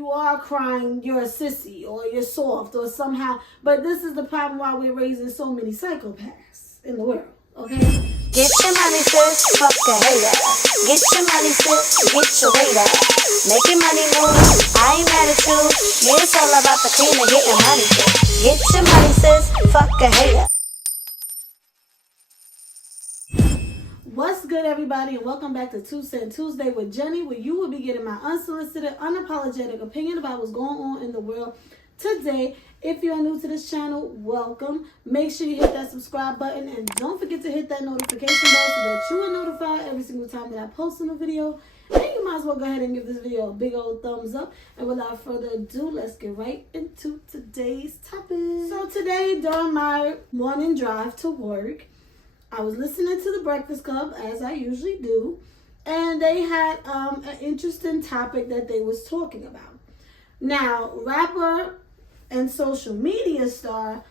you are crying, you're a sissy or you're soft or somehow. But this is the problem why we're raising so many psychopaths in the world, okay? Get your money, sis, fuck a hater. Get your money, sis, get your weight up. Make your money move, I ain't mad at you. Yeah, it's all about the cream and getting money, sis. Get your money, sis, fuck a hater. What's good, everybody, and welcome back to 2 Cent Tuesday with Jenny, where you will be getting my unsolicited, unapologetic opinion about what's going on in the world today. If you're new to this channel, welcome. Make sure you hit that subscribe button and don't forget to hit that notification bell so that you are notified every single time that I post a new video. And you might as well go ahead and give this video a big old thumbs up. And without further ado, let's get right into today's topic. So today, during my morning drive to work, I was listening to the Breakfast Club, as I usually do, and they had an interesting topic that they was talking about. Now, rapper and social media star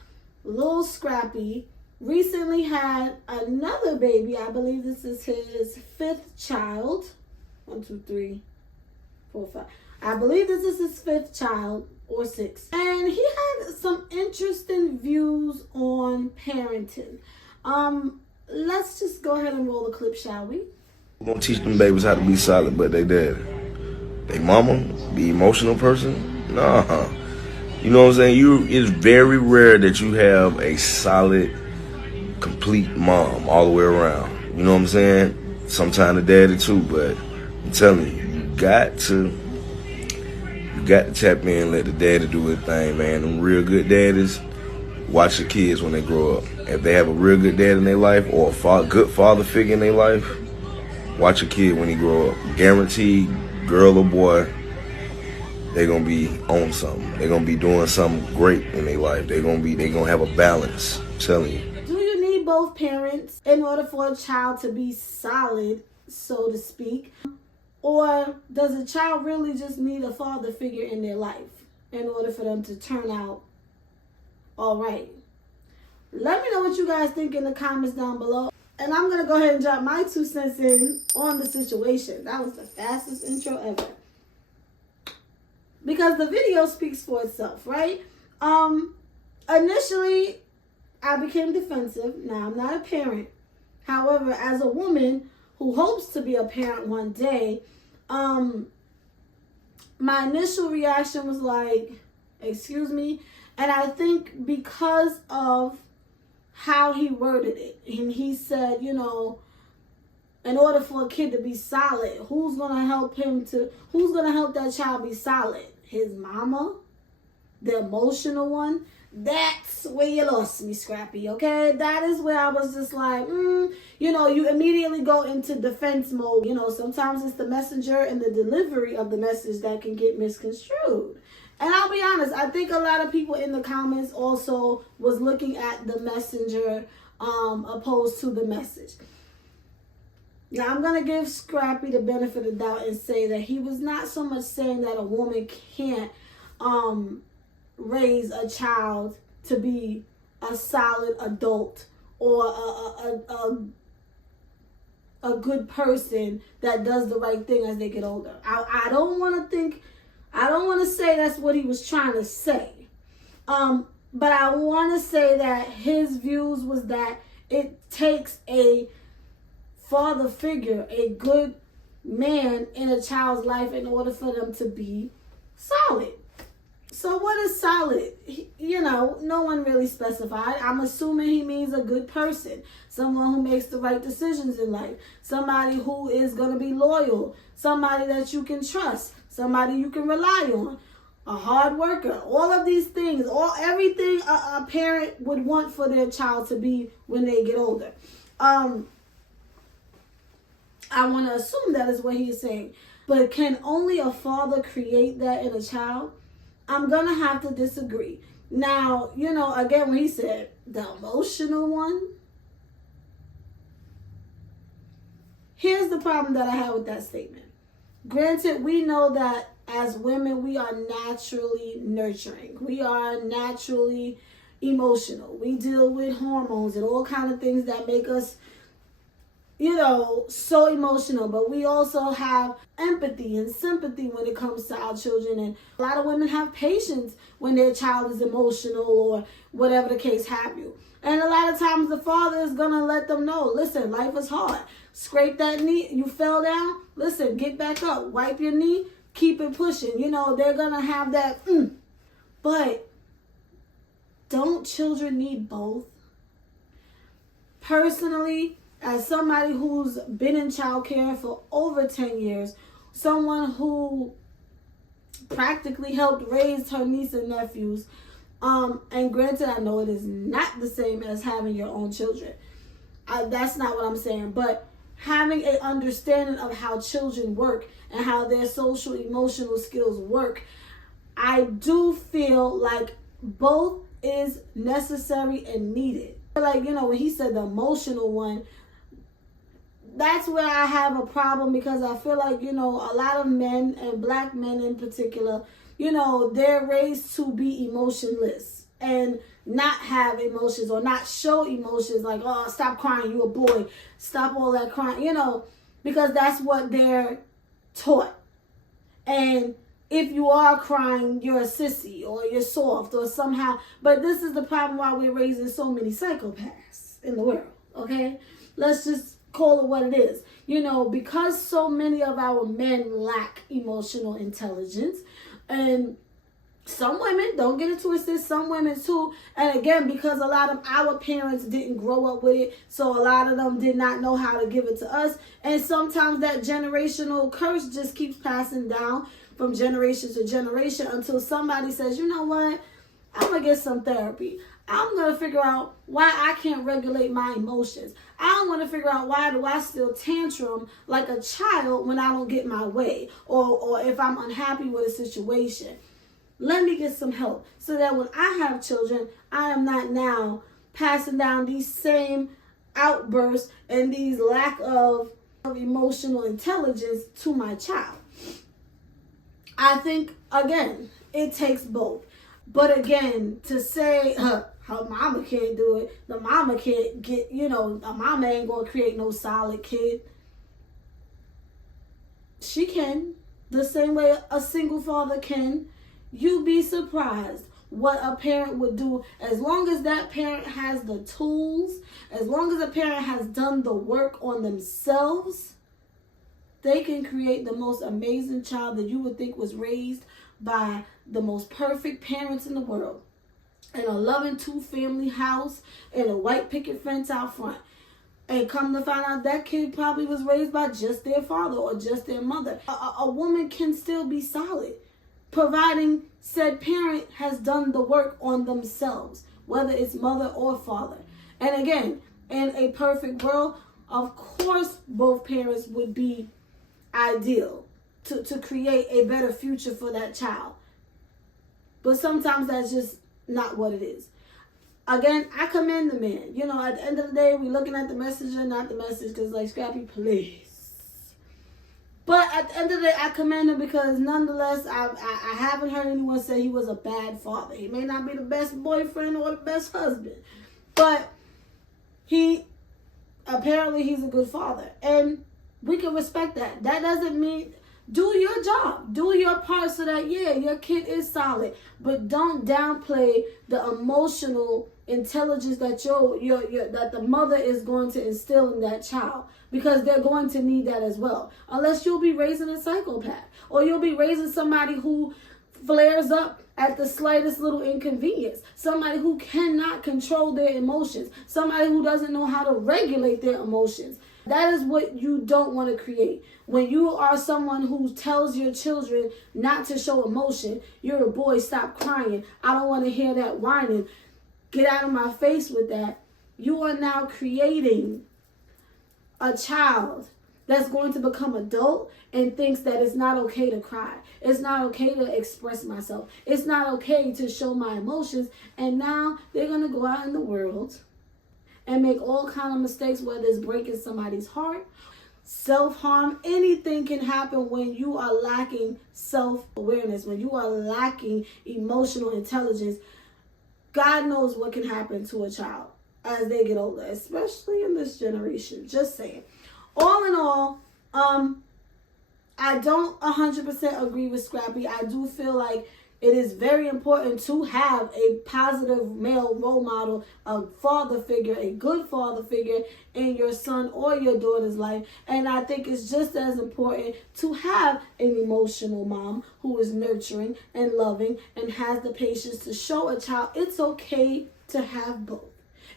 Lil Scrappy recently had another baby. I believe this is his 5th child. 1, 2, 3, 4, 5. I believe this is his 5th child or 6th. And he had some interesting views on parenting. Let's just go ahead and roll the clip, shall we? We're gonna teach them babies how to be solid, but they dead. They mama, be emotional person? Nah. You know what I'm saying? It's very rare that you have a solid, complete mom all the way around. You know what I'm saying? Sometimes the daddy too, but I'm telling you, you got to tap in and let the daddy do his thing, man. Them real good daddies watch the kids when they grow up. If they have a real good dad in their life or a good father figure in their life, watch a kid when he grow up. Guaranteed, girl or boy, they're gonna be on something. They're gonna be doing something great in their life. They're gonna have a balance. I'm telling you. Do you need both parents in order for a child to be solid, so to speak? Or does a child really just need a father figure in their life in order for them to turn out all right? Let me know what you guys think in the comments down below. And I'm going to go ahead and drop my 2 cents in on the situation. That was the fastest intro ever. Because the video speaks for itself, right? Initially, I became defensive. Now, I'm not a parent. However, as a woman who hopes to be a parent one day, my initial reaction was like, excuse me. And I think because of how he worded it, and he said, you know, in order for a kid to be solid, who's gonna help that child be solid? His mama, the emotional one. That's where you lost me, Scrappy, okay? That is where I was just like, you know, you immediately go into defense mode. You know, sometimes it's the messenger and the delivery of the message that can get misconstrued. And I'll be honest, I think a lot of people in the comments also was looking at the messenger opposed to the message. Now, I'm going to give Scrappy the benefit of the doubt and say that he was not so much saying that a woman can't raise a child to be a solid adult or a good person that does the right thing as they get older. I don't want to say that's what he was trying to say. But I want to say that his views was that it takes a father figure, a good man in a child's life in order for them to be solid. So what is solid? You know, no one really specified. I'm assuming he means a good person, someone who makes the right decisions in life, somebody who is going to be loyal, somebody that you can trust, somebody you can rely on, a hard worker. All of these things, everything a parent would want for their child to be when they get older. I want to assume that is what he is saying. But can only a father create that in a child? I'm going to have to disagree. Now, you know, again, when he said the emotional one, here's the problem that I have with that statement. Granted, we know that as women, we are naturally nurturing. We are naturally emotional. We deal with hormones and all kinds of things that make us so emotional, but we also have empathy and sympathy when it comes to our children. And a lot of women have patience when their child is emotional or whatever the case have you. And a lot of times the father is going to let them know, listen, life is hard. Scrape that knee. You fell down. Listen, get back up. Wipe your knee. Keep it pushing. They're going to have that. But don't children need both? Personally, as somebody who's been in childcare for over 10 years, someone who practically helped raise her niece and nephews, and granted, I know it is not the same as having your own children. That's not what I'm saying. But having an understanding of how children work and how their social, emotional skills work, I do feel like both is necessary and needed. Like, when he said the emotional one, that's where I have a problem, because I feel like, a lot of men, and black men in particular, they're raised to be emotionless and not have emotions or not show emotions. Like, oh, stop crying, you a boy. Stop all that crying, because that's what they're taught. And if you are crying, you're a sissy or you're soft or somehow. But this is the problem why we're raising so many psychopaths in the world, okay? Let's just call it what it is. Because so many of our men lack emotional intelligence, and some women, don't get it twisted, some women too. And again, because a lot of our parents didn't grow up with it, so a lot of them did not know how to give it to us. And sometimes that generational curse just keeps passing down from generation to generation until somebody says, you know what, I'm going to get some therapy. I'm going to figure out why I can't regulate my emotions. I want to figure out why do I still tantrum like a child when I don't get my way, or if I'm unhappy with a situation. Let me get some help so that when I have children, I am not now passing down these same outbursts and these lack of emotional intelligence to my child. I think, again, it takes both. But again, to say her mama can't do it, the mama can't get, the mama ain't going to create no solid kid. She can, the same way a single father can. You'd be surprised what a parent would do as long as that parent has the tools, as long as a parent has done the work on themselves. They can create the most amazing child that you would think was raised by the most perfect parents in the world, in a loving two-family house, and a white picket fence out front. And come to find out that kid probably was raised by just their father or just their mother. A woman can still be solid, providing said parent has done the work on themselves, whether it's mother or father. And again, in a perfect world, of course, both parents would be ideal to create a better future for that child. But sometimes that's just not what it is. Again, I commend the man. At the end of the day, we're looking at the messenger, not the message, because like, Scrappy, please. But at the end of the day, I commend him because nonetheless, I haven't heard anyone say he was a bad father. He may not be the best boyfriend or the best husband, but apparently he's a good father. And we can respect that. That doesn't mean, do your job. Do your part so that, yeah, your kid is solid. But don't downplay the emotional intelligence that that the mother is going to instill in that child, because they're going to need that as well. Unless you'll be raising a psychopath, or you'll be raising somebody who flares up at the slightest little inconvenience, somebody who cannot control their emotions, somebody who doesn't know how to regulate their emotions. That is what you don't want to create. When you are someone who tells your children not to show emotion, you're a boy, stop crying, I don't want to hear that whining, get out of my face with that. You are now creating a child that's going to become adult and thinks that it's not okay to cry. It's not okay to express myself. It's not okay to show my emotions. And now they're going to go out in the world and make all kind of mistakes, whether it's breaking somebody's heart, self-harm. Anything can happen when you are lacking self-awareness, when you are lacking emotional intelligence. God knows what can happen to a child as they get older, especially in this generation. Just saying. all in all, I don't 100% agree with Scrappy. I do feel like it is very important to have a positive male role model, a father figure, a good father figure in your son or your daughter's life. And I think it's just as important to have an emotional mom who is nurturing and loving and has the patience to show a child it's okay to have both.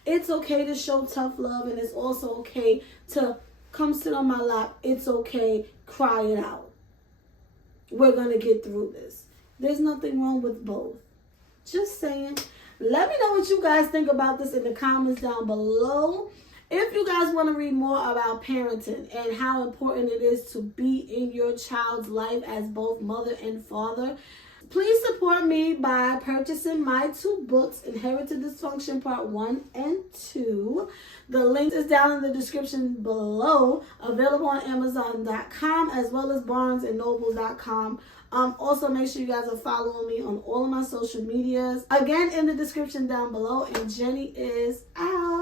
It's okay to show tough love, and it's also okay to come sit on my lap. It's okay, cry it out. We're going to get through this. There's nothing wrong with both. Just saying. Let me know what you guys think about this in the comments down below. If you guys want to read more about parenting and how important it is to be in your child's life as both mother and father, please support me by purchasing my 2 books, Inherited Dysfunction Part 1 and 2. The link is down in the description below, available on Amazon.com as well as BarnesandNoble.com. Also, make sure you guys are following me on all of my social medias. Again, in the description down below. And Jenny is out.